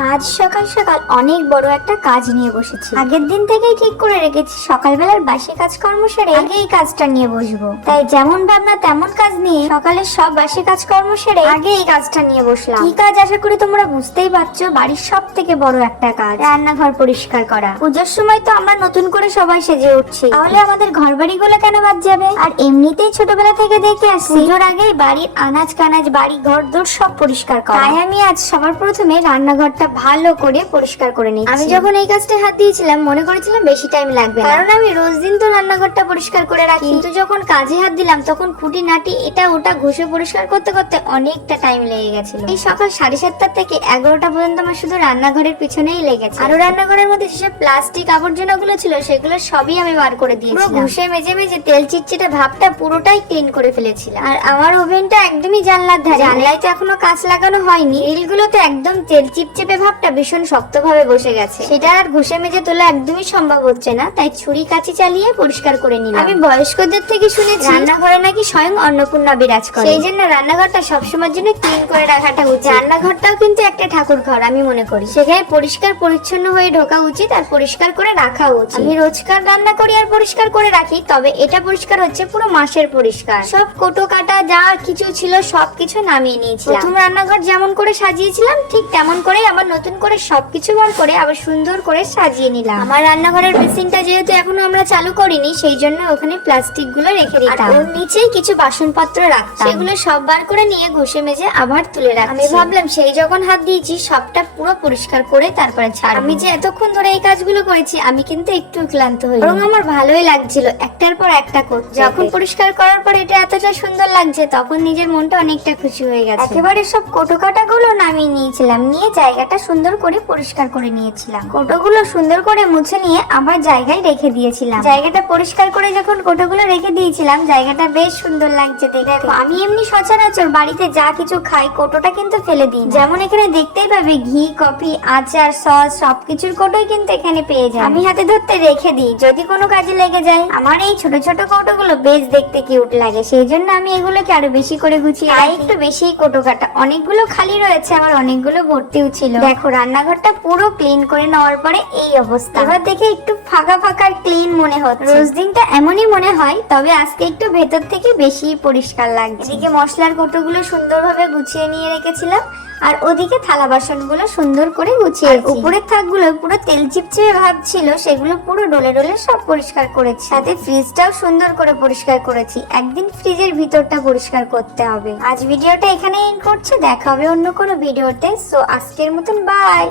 আজ সকাল সকাল অনেক বড় একটা কাজ নিয়ে বসেছি। আগের দিন থেকেই ঠিক করে রেখেছি। সকালবেলার বাসি কাজকর্ম সেরে আগে এই কাজটা নিয়ে বসবো। তাই যেমন ভাবনা তেমন কাজ নিয়ে সকালে সব বাসি কাজকর্ম সেরে আগে এই কাজটা নিয়ে বসলাম। কি কাজ আশা করি তোমরা বুঝতেই পারছ? বাড়ির সব থেকে বড় একটা কাজ। রান্নাঘর পরিষ্কার করা। পুজোর সময় তো আমরা নতুন করে সবাই সেজে উঠছি। তাহলে আমাদের ঘর বাড়িগুলো কেন বাদ যাবে? আর এমনিতেই ছোটবেলা থেকে দেখে আসছি, পুজোর আগেই বাড়ির আনাজ কানাজ বাড়ি ঘর দোর সব পরিষ্কার করা। তাই আমি আজ সবার প্রথমে রান্নাঘরটা ভালো করে পরিষ্কার করে নিচ্ছি। আমি যখন এই কাজটা হাত দিয়েছিলাম মনে করেছিলাম বেশি টাইম লাগবে কারণ আমি রোজ দিন তো রান্নাঘরটা পরিষ্কার করে রাখি। কিন্তু যখন কাজে হাত দিলাম তখন খুঁটি নাটি এটা ওটা ঘষে পরিষ্কার করতে করতে অনেকটা টাইম লেগে গেছিল। এই সকাল সাড়ে সাতটা থেকে এগারোটা পর্যন্ত আমার শুধু রান্নাঘরের পিছনেই লেগেছে। আরও রান্নাঘরের মধ্যে যেসব প্লাস্টিক আবর্জনা গুলো ছিল সেগুলো সবই আমি বার করে দিয়েছি ঘষে মেজে মেজে তেল চিটচিটে ভাবটা পুরোটাই ক্লিন করে ফেলেছিলাম। আর আমার ওভেনটা একদমই জানলার ধারে। জানলায় তো এখনও কাঁচ লাগানো হয়নি। রিলগুলো তো একদম তেল চিপচেপে ভাবটা ভীষণ শক্তভাবে বসে গেছে। সেটা আর ঘষে মেজে তোলা একদমই সম্ভব হচ্ছে না, তাই ছুরি কাঁচি চালিয়ে পরিষ্কার করে নিলাম। আমি বয়স্কদের থেকে শুনেছি, রান্নাঘরে নাকি স্বয়ং অন্নপূর্ণা বিরাজ করে সেই জন্য রান্নাঘরটা সবসময়ের জন্য ক্লিন করে রাখাটা উচিত। রান্নাঘরটাও কিন্তু একটা ঠাকুর ঘর, আমি মনে করি। সেখানে পরিষ্কার পরিচ্ছন্ন হয়ে ঢোকা উচিত আর পরিষ্কার করে রাখা উচিত। আমি রোজকার রান্না করি আর পরিষ্কার করে রাখি, তবে এটা পরিষ্কার হচ্ছে পুরো মাসের পরিষ্কার। সব কোটো কাটা যা কিছু ছিল সবকিছু নামিয়ে নিয়েছিলাম। প্রথম রান্নাঘর যেমন করে সাজিয়েছিলাম ঠিক তেমন করেই আবার নতুন করে সবকিছু বার করে আবার সুন্দর করে সাজিয়ে নিলাম। আমার রান্নাঘরের বেসিনটা যেহেতু এখনও আমরা চালু করিনি সেই জন্য ওখানে প্লাস্টিকগুলো রেখে দিতাম। ওর নিচেই কিছু বাসনপত্র রাখতাম। সেগুলো সব বার করে নিয়ে ঘষে মেজে আবার তুলে রাখছি। আমি ভাবলাম সেই যখন হাত দিয়েছি সবটা পুরো পরিষ্কার করে তারপরে ছাড় আমি যে এতক্ষণ ধরে এই কাজগুলো করেছি আমি কিন্তু একটু ক্লান্ত হই বরং আমার ভালোই লাগছিল একটার পর একটা করতে। যখন পরিষ্কার করার পর এটা এতটা সুন্দর লাগছে তখন নিজের মনটা অনেকটা খুশি হয়ে গেছে। একেবারে সব কোটোকাটা গুলো নামিয়ে নিয়েছিলাম, নিয়ে জায়গাটা সুন্দর করে পরিষ্কার করে নিয়েছিলাম। কোটোগুলো সুন্দর করে মুছে নিয়ে আবার জায়গায় রেখে দিয়েছিলাম। জায়গাটা পরিষ্কার করে যখন কোটোগুলো রেখে দিয়েছিলাম, জায়গাটা বেশ সুন্দর লাগছে দেখো, আমি এমনি সচরাচর বাড়িতে যা কিছু খাই, কোটোটা কিন্তু ফেলে দিই যেমন এখানে দেখতেই পাবে, ঘি, কফি, আচার, সস, সবকিছুর কোটোই কিন্তু এখানে পেয়ে যায়। আমি হাতে ধরতে রেখে দিই, যদি কোনো কাজে লেগে যায়। আমার এই ছোট ছোট কৌটোগুলো বেশ দেখতে কিউট লাগে, সেই জন্য আমি এগুলোকে আরও বেশি করে গুছিয়ে আর একটু বেশি কোটো কাটা অনেকগুলো খালি রয়েছে আবার অনেকগুলো ভর্তিও ছিল। দেখো রান্নাঘরটা পুরো ক্লিন করে নেওয়ার পরে এই অবস্থা। এবার দেখে একটু ফাঁকা ফাঁকা ক্লিন মনে হচ্ছে। রোজ দিনটা এমনই মনে হয় তবে আজকে একটু ভেতর থেকে বেশি পরিষ্কার লাগছে। এদিকে মশলার কোটোগুলো সুন্দরভাবে গুছিয়ে নিয়ে রেখেছিলাম। আর ওদিকে থালা বাসনগুলো সুন্দর করে গুছিয়ে উপরের থাকগুলো পুরো তেল চিপচিপে ভাব ছিল সেগুলো পুরো ডলে ডলে সব পরিষ্কার করেছি। সাথে ফ্রিজটাও সুন্দর করে পরিষ্কার করেছি। একদিন ফ্রিজের ভিতরটা পরিষ্কার করতে হবে। আজ ভিডিওটা এখানে এন্ড করছে। দেখা হবে অন্য কোনো ভিডিওতে। সো আজকের মতন বাই